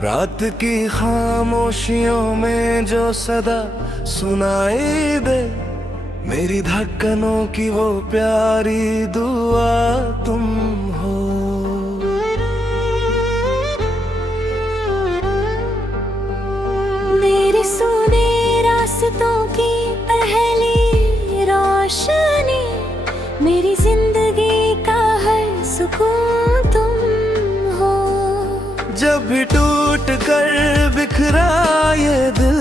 रात की खामोशियों में जो सदा सुनाई दे, मेरी धड़कनों की वो प्यारी दुआ तुम हो। मेरे सोने रास्तों की पहली रोशनी, मेरी जिंदगी का हर सुकून तुम हो। जब भी टूट कर बिखरा ये दिल,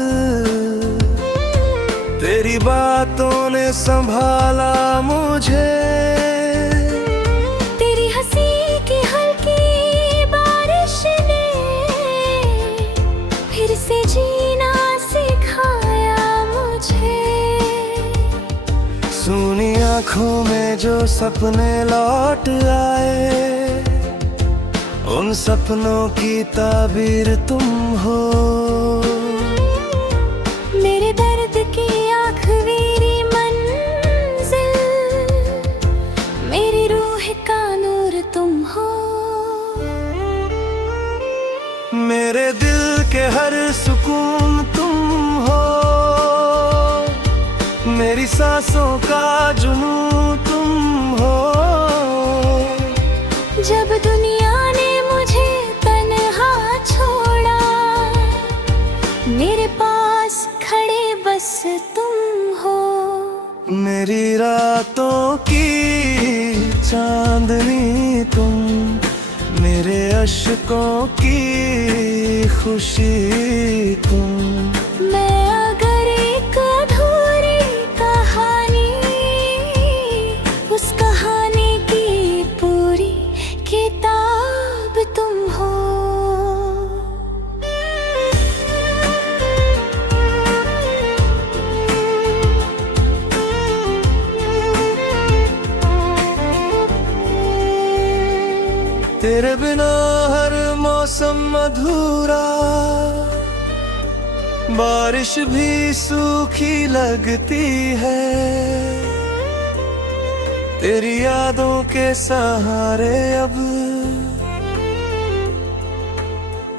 तेरी बातों ने संभाला मुझे। तेरी हंसी की हल्की बारिश ने फिर से जीना सिखाया मुझे। सूनी आँखों में जो सपने लौट आए, उन सपनों की ताबीर तुम हो। मेरे दर्द की आखिरी मंजिल, मेरी रूह का नूर तुम हो। मेरे दिल के हर सुकून तुम हो, मेरी सांसों का जुनून तुम हो। जब दुनिया ने मुझे तन्हा छोड़ा, मेरे पास खड़े बस तुम हो। मेरी रातों की चांदनी तुम, मेरे अश्कों की खुशी तुम। मैं अगर एक अधूरी कहानी, उस कहानी की पूरी किताब तुम हो। तेरे बिना हर मौसम अधूरा, बारिश भी सूखी लगती है। तेरी यादों के सहारे अब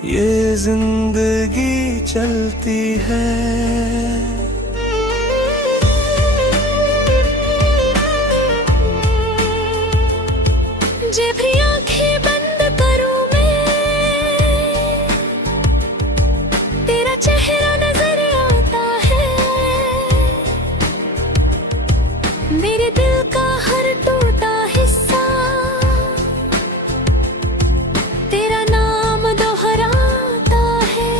ये जिंदगी चलती है। जब भी आंखें बंद करूं मैं, तेरा चेहरा नजर आता है। मेरे दिल का हर टूटा हिस्सा तेरा नाम दोहराता है।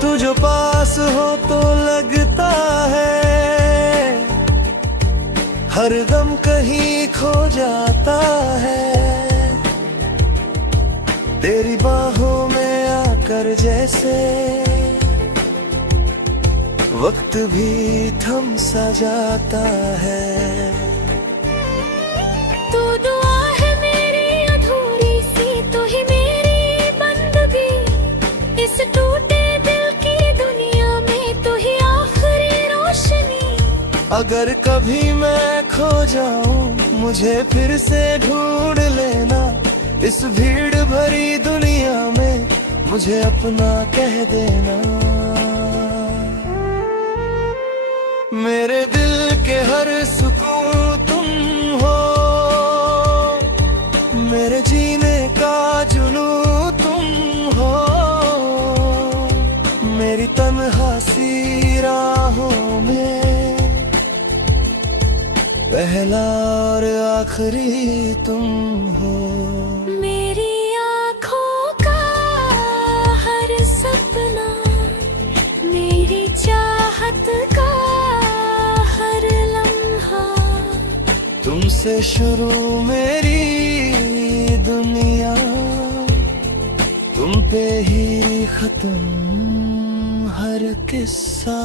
तू जो पास हो तो लगता है, हर दम कहीं खो जाता है। तेरी बाहों में आकर जैसे वक्त भी थम सा जाता है। तू दुआ है मेरी अधूरी सी, तू ही मेरी बंदगी। इस टूटे दिल की दुनिया में तू ही आखिरी रोशनी। अगर कभी मैं खो जाऊं, मुझे फिर से ढूंढ लेना। इस भीड़ भरी दुनिया में मुझे अपना कह देना। मेरे दिल के हर सुकून तुम हो, मेरे जीने का जुनून तुम हो। मेरी तन्हा सी राहों में पहला और आखिरी तुम हो। मेरी आँखों का हर सपना, मेरी चाहत का हर लम्हा, तुमसे शुरू मेरी दुनिया, तुम पे ही खत्म हर किस्सा।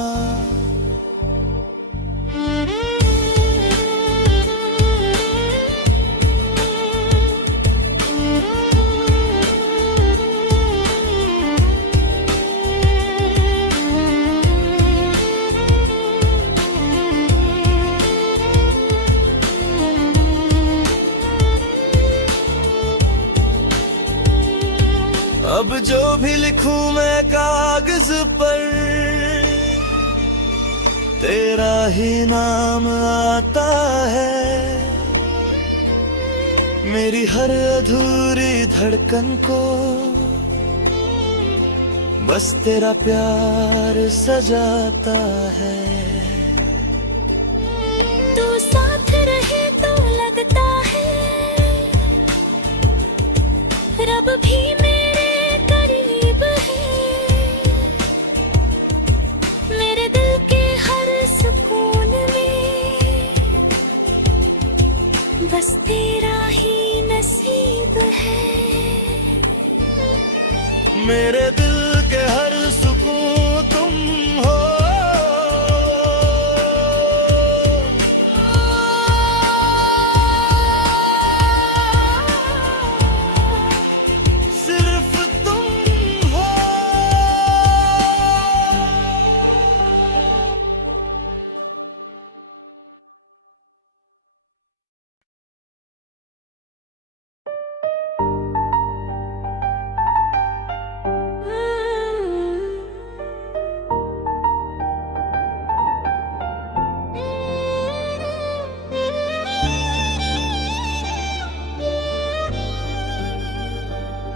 अब जो भी लिखूं मैं कागज पर तेरा ही नाम आता है। मेरी हर अधूरी धड़कन को बस तेरा प्यार सजाता है। तू साथ रहे तो लगता है रब भी मेरे करीब है। मेरे दिल के हर सुकून में बस तेरा ही नसीब है। मेरे दिल के हर सुकून तुम हो। सिर्फ तुम हो।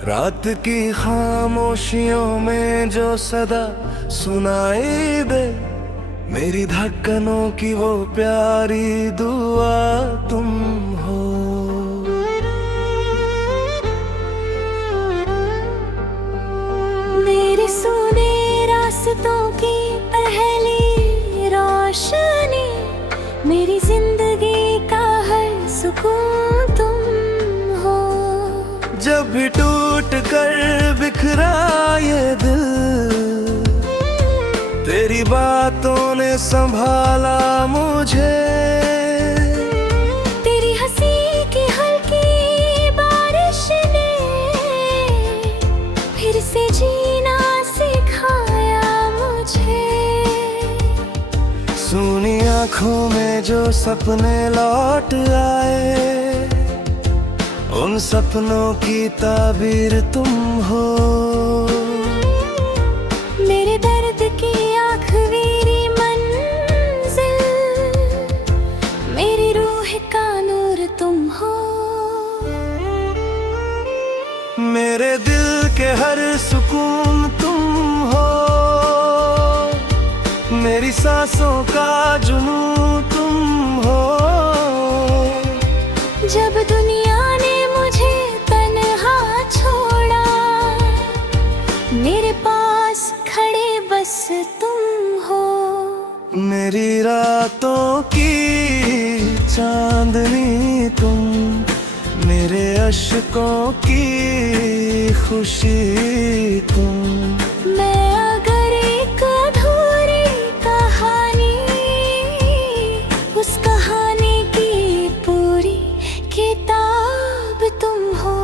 रात की खामोशियों में जो सदा सुनाई दे, मेरी धड़कनों की वो प्यारी दुआ तुम हो। मेरे सुने रास्तों की पहली रोशनी, मेरी जिंदगी का हर सुकून तुम हो। जब भी टूट कर बिखरा ये दिल, तेरी बातों ने संभाला मुझे। तेरी हंसी की हल्की बारिश ने फिर से जीना सिखाया मुझे। सूनी आँखों में जो सपने लौट आए, उन सपनों की ताबीर तुम हो। मेरे दर्द की आखिरी मंजिल, मेरी रूह का नूर तुम हो। मेरे दिल के हर सुकून तुम हो। मेरी सांसों का जुनून तुम हो। जब दुनिया ने मुझे तन्हा छोड़ा, मेरे पास खड़े बस तुम हो। मेरी रातों की चांदनी तुम, मेरे अश्कों की खुशी तुम। मैं अगर एक अधूरी कहानी, उस कहानी की पूरी किताब तुम हो।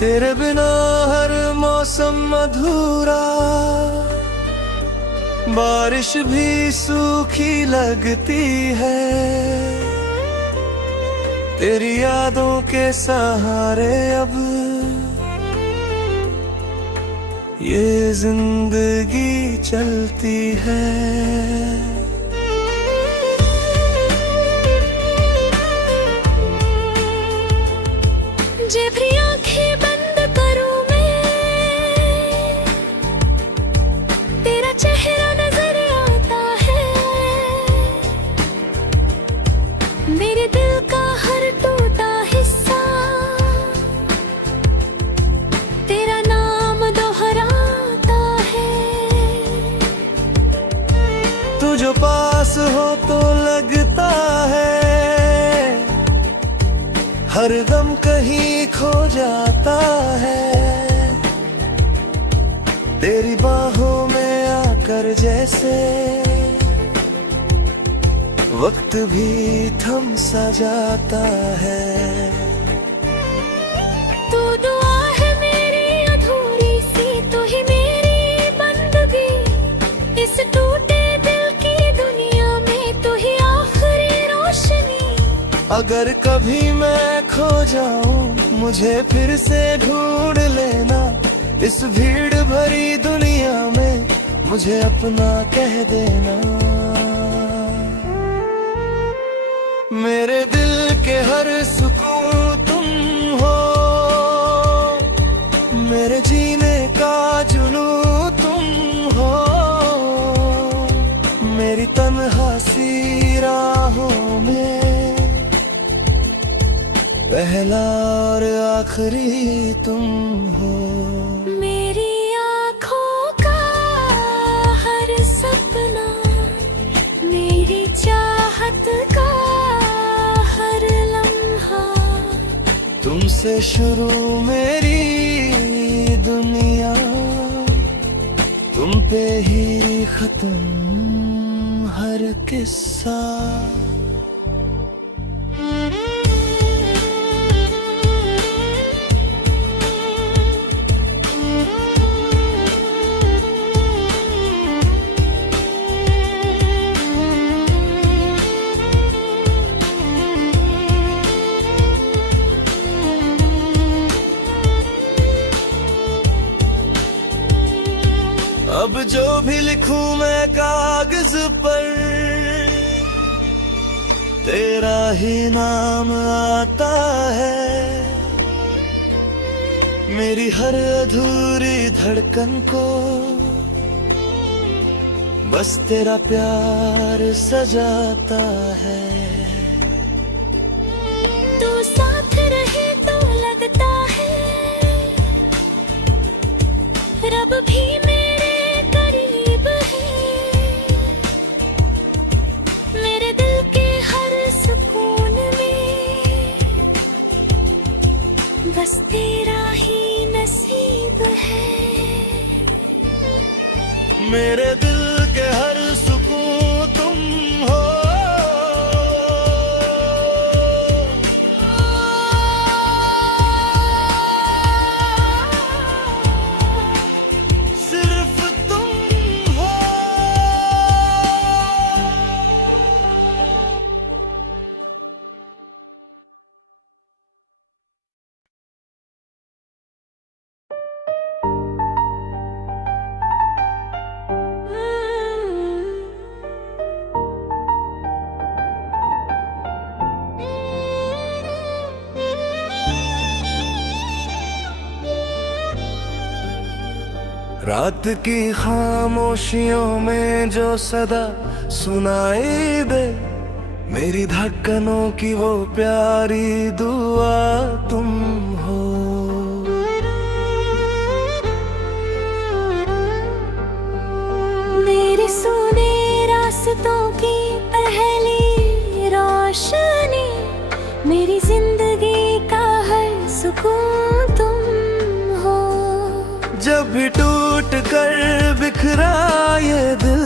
तेरे बिना हर मौसम अधूरा, बारिश भी सूखी लगती है। तेरी यादों के सहारे अब ये जिंदगी चलती है। जब भी आंखें बंद करूं मैं, तेरा चेहरा नजर आता है। मेरे दिल का हर टूटा हिस्सा तेरा नाम दोहराता है। तू जो पास हो तो लगता है हर दम कहीं खो जाता है। तेरी बाहों में आकर जैसे वक्त भी थम सा जाता है। तू दुआ है मेरी अधूरी सी, तू ही मेरी बंदगी। अगर कभी मैं खो जाऊं मुझे फिर से ढूंढ लेना, इस भीड़ भरी दुनिया में मुझे अपना कह देना। मेरे दिल के हर सुकून तुम हो, मेरे जीने का जुनून तुम हो, मेरी तन्हा सी राहों में पहला और आखिरी तुम हो। मेरी आँखों का हर सपना, मेरी चाहत का हर लम्हा, तुमसे शुरू मेरी दुनिया, तुम पे ही खत्म हर किस्सा। अब जो भी लिखूं मैं कागज पर, तेरा ही नाम आता है। मेरी हर अधूरी धड़कन को बस तेरा प्यार सजाता है। तू साथ रहे तो लगता है रब भी मेरे करीब है। मेरे दिल के हर सुकून में बस तेरा ही नसीब है। मेरे दिल के हर सुकून तुम हो, सिर्फ तुम हो। रात की खामोशियों में जो सदा सुनाई दे, मेरी धड़कनों की वो प्यारी दुआ तुम हो। मेरे सुने रास्तों की पहली रोशनी, मेरी जिंदगी का हर सुकून तुम हो। जब भी टूट कर बिखरा ये दिल,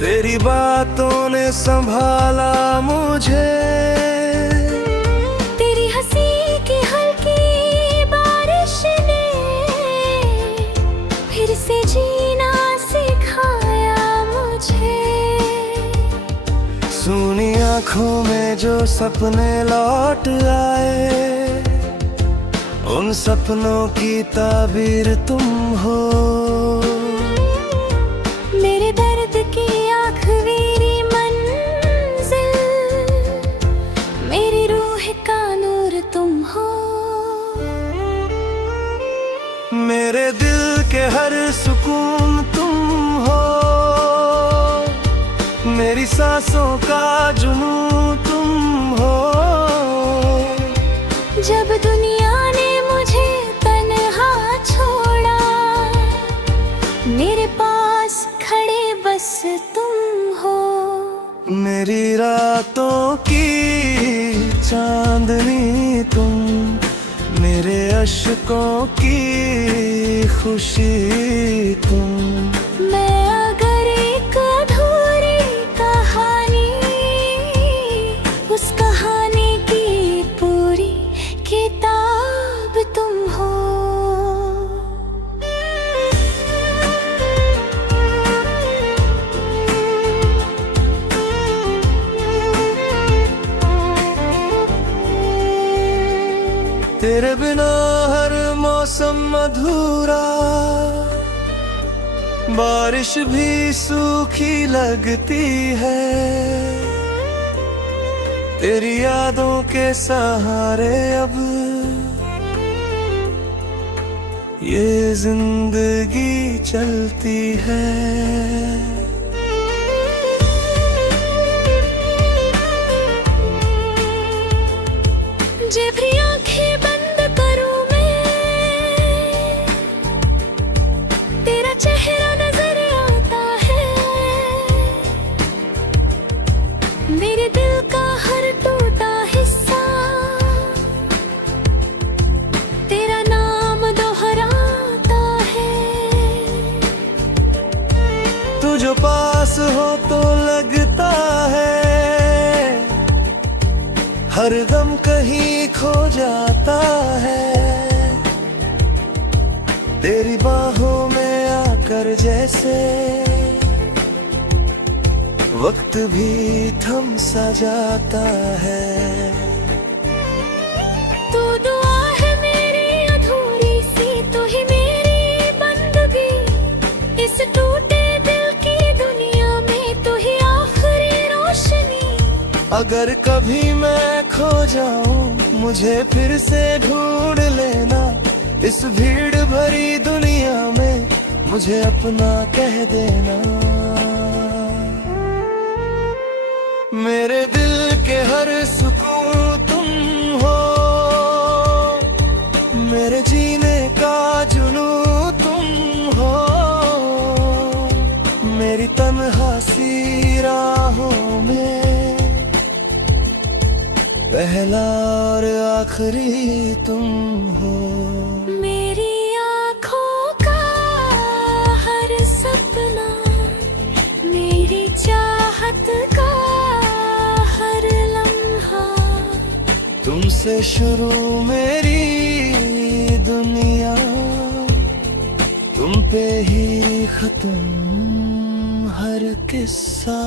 तेरी बातों ने संभाला मुझे। तेरी हंसी की हल्की बारिश ने फिर से जीना सिखाया मुझे। सूनी आँखों में जो सपने लौट आए, उन सपनों की ताबीर तुम हो। मेरे दर्द की आखिरी मंजिल, मेरी रूह का नूर तुम हो। मेरे दिल के हर सुकून तुम हो, मेरी सांसों का जुनून तुम हो। जब दुनिया ने मुझे तन्हा छोड़ा, मेरे पास खड़े बस तुम हो। मेरी रातों की चांदनी तुम, मेरे अश्कों की खुशी तुम। मैं अगर एक अधूरी कहानी, उस कहानी की पूरी किताब तुम हो। तेरे बिना हर मौसम अधूरा, बारिश भी सूखी लगती है। तेरी यादों के सहारे अब ये जिंदगी चलती है। जब भी आंखें बंद करूं मैं, तेरा चेहरा नजर आता है। मेरे दिल का हर टूटा हिस्सा तेरा नाम दोहराता है। तू जो पास हो तो लगता है हर दम कहीं खो जाता है। तेरी बाहों में आकर जैसे वक्त भी थम सा जाता है। तू दुआ है मेरी अधूरी सी, तू ही मेरी बंदगी। इस टूटे दिल की दुनिया में तू ही आखिरी रोशनी। अगर कभी मैं खो जाऊं मुझे फिर से ढूंढ लेना। इस भीड़ भरी दुनिया में मुझे अपना कह देना। मेरे दिल के हर सुकून तुम हो, मेरे जीने का जुनून तुम हो। मेरी तन्हा सी राहों में पहला और आखिरी तुम हो। मेरी आँखों का हर सपना, मेरी चाहत का हर लम्हा, तुमसे शुरू मेरी दुनिया, तुम पे ही खत्म हर किस्सा।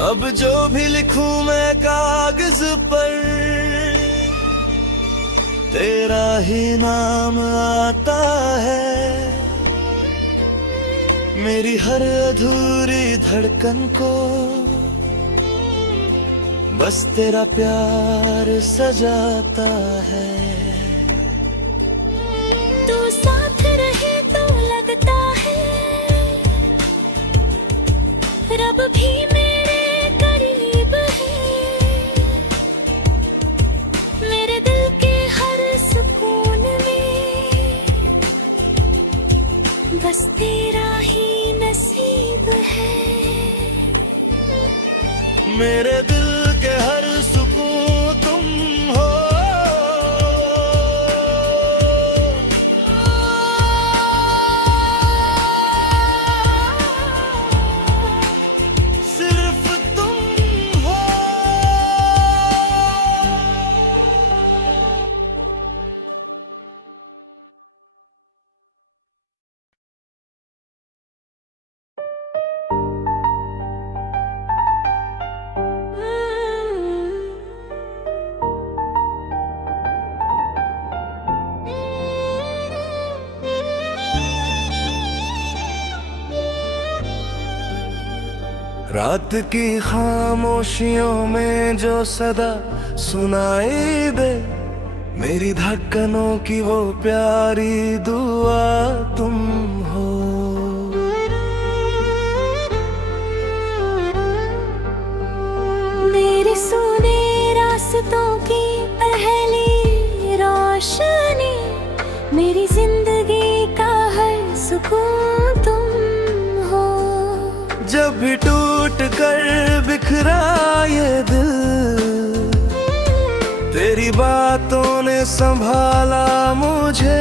अब जो भी लिखूं मैं कागज पर तेरा ही नाम आता है। मेरी हर अधूरी धड़कन को बस तेरा प्यार सजाता है। तू साथ रहे तो लगता है रब भी बस तेरा ही नसीब है। मेरे दिल के हर सुकून तुम हो। सिर्फ तुम हो। रात की खामोशियों में जो सदा सुनाई दे, मेरी धड़कनों की वो प्यारी दुआ तुम हो। मेरे सोने रास्तों की पहली रोशनी, मेरी जिंदगी का हर सुकून तुम हो। जब भी टूट कर बिखरा ये दिल, तेरी बातों ने संभाला मुझे।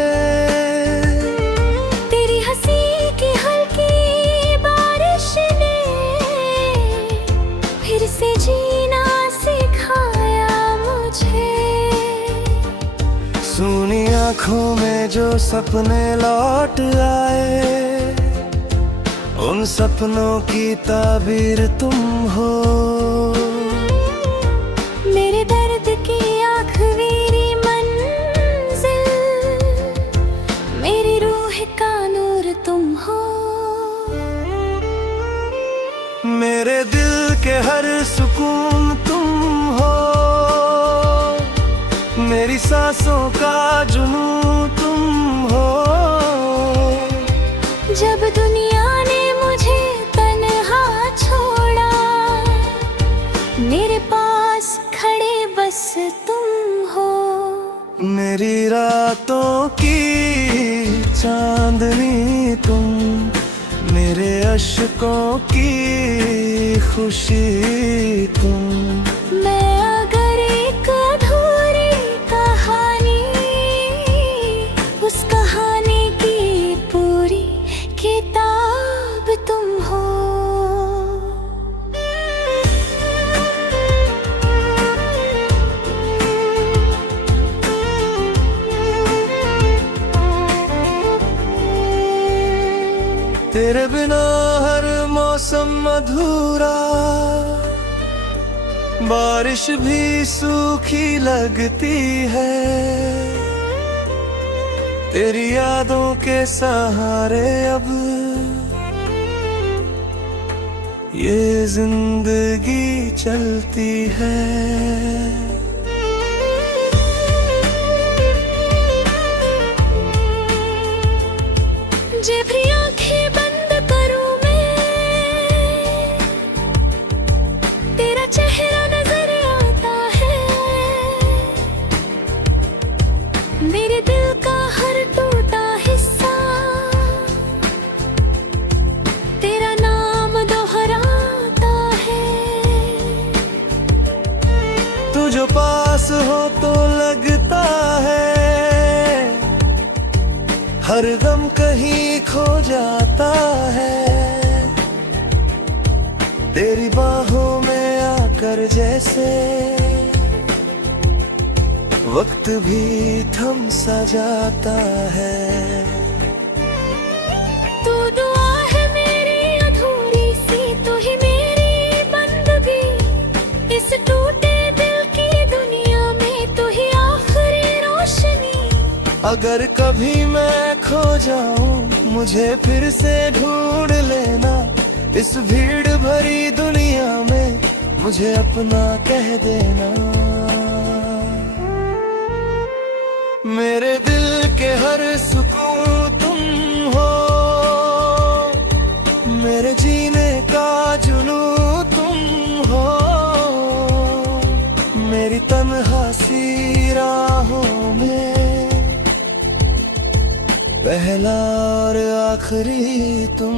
तेरी हंसी की हल्की सपने लौट आए, उन सपनों की ताबीर तुम हो। मेरे दर्द की आखिरी मंजिल, मेरी रूह का नूर तुम हो। मेरे दिल के हर सुकून तुम हो, मेरी सांसों का जुनून तुम हो। जब दुनिया ने मुझे तन्हा छोड़ा, मेरे पास खड़े बस तुम हो। मेरी रातों की चांदनी तुम, मेरे अश्कों की खुशी तुम। मैं अगर एक अधूरी कहानी, उस कहानी की पूरी किताब तुम हो। तेरे बिना हर मौसम अधूरा, बारिश भी सूखी लगती है। तेरी यादों के सहारे अब ये जिंदगी चलती है। जे भी आंखें बंद करूं मैं, तेरा चेहरा नजर आता है। मेरे दिल का हर टूटा हिस्सा तेरा नाम दोहराता है। तू जो पास हो तो लगता है, हर दम कहीं खो जाता है। तेरी बाहों में आकर जैसे वक्त भी थम सा जाता है। तू दुआ है मेरी अधूरी सी, तू ही मेरी बंदगी। इस टूटे दिल की दुनिया में तू ही आखिरी रोशनी। अगर कभी मैं खो जाऊं, मुझे फिर से ढूंढ लेना। इस भीड़ भरी दुनिया में मुझे अपना कह देना। मेरे दिल के हर सुकून तुम हो, मेरे जीने का जुनून तुम हो। मेरी तन्हा सी राहों में पहला और आखिरी तुम